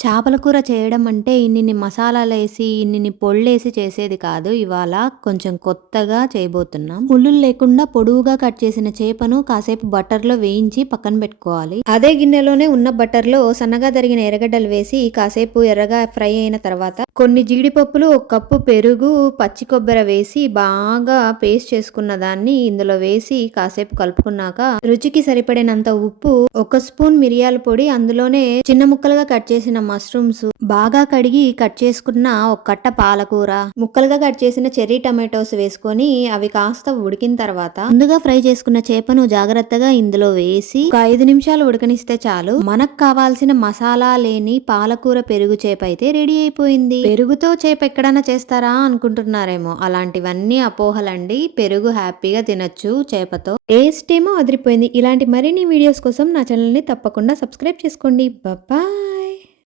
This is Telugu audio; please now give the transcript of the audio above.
చేపల కూర చేయడం అంటే ఇన్నిన్ని మసాలాలేసి, ఇన్నిన్ని పొళ్ళేసి చేసేది కాదు. ఇవాళ కొంచెం కొత్తగా చేయబోతున్నాం. ముల్లులు లేకుండా పొడవుగా కట్ చేసిన చేపను కాసేపు బటర్‌లో వేయించి పక్కన పెట్టుకోవాలి. అదే గిన్నెలోనే ఉన్న బటర్‌లో సన్నగా తరిగిన ఎర్రగడ్డలు వేసి కాసేపు ఎర్రగా ఫ్రై అయిన తర్వాత కొన్ని జీడిపప్పులు, ఒక కప్పు పెరుగు, పచ్చి కొబ్బరి వేసి బాగా పేస్ట్ చేసుకున్న దాన్ని ఇందులో వేసి కాసేపు కలుపుకున్నాక రుచికి సరిపడినంత ఉప్పు, ఒక స్పూన్ మిరియాల పొడి, అందులోనే చిన్న ముక్కలుగా కట్ చేసిన మష్రూమ్స్, బాగా కడిగి కట్ చేసుకున్న ఒక కట్ట పాలకూర, ముక్కలుగా కట్ చేసిన చెర్రీ టమాటోస్ వేసుకొని అవి కాస్త ఉడికిన తర్వాత ముందుగా ఫ్రై చేసుకున్న చేపను జాగ్రత్తగా ఇందులో వేసి ఒక 5 నిమిషాలు ఉడకనిస్తే చాలు. మనకు కావాల్సిన మసాలా లేని పాలకూర పెరుగు చేప అయితే రెడీ అయిపోయింది. పెరుగుతో చేప ఎక్కడైనా చేస్తారా అనుకుంటున్నారేమో, అలాంటివన్నీ అపోహలండి. పెరుగు హ్యాపీగా తినొచ్చు చేపతో. టేస్ట్ ఏమో అదిరిపోయింది. ఇలాంటి మరిన్ని వీడియోస్ కోసం నా ఛానల్ని తప్పకుండా సబ్స్క్రైబ్ చేసుకోండి. బాయ్.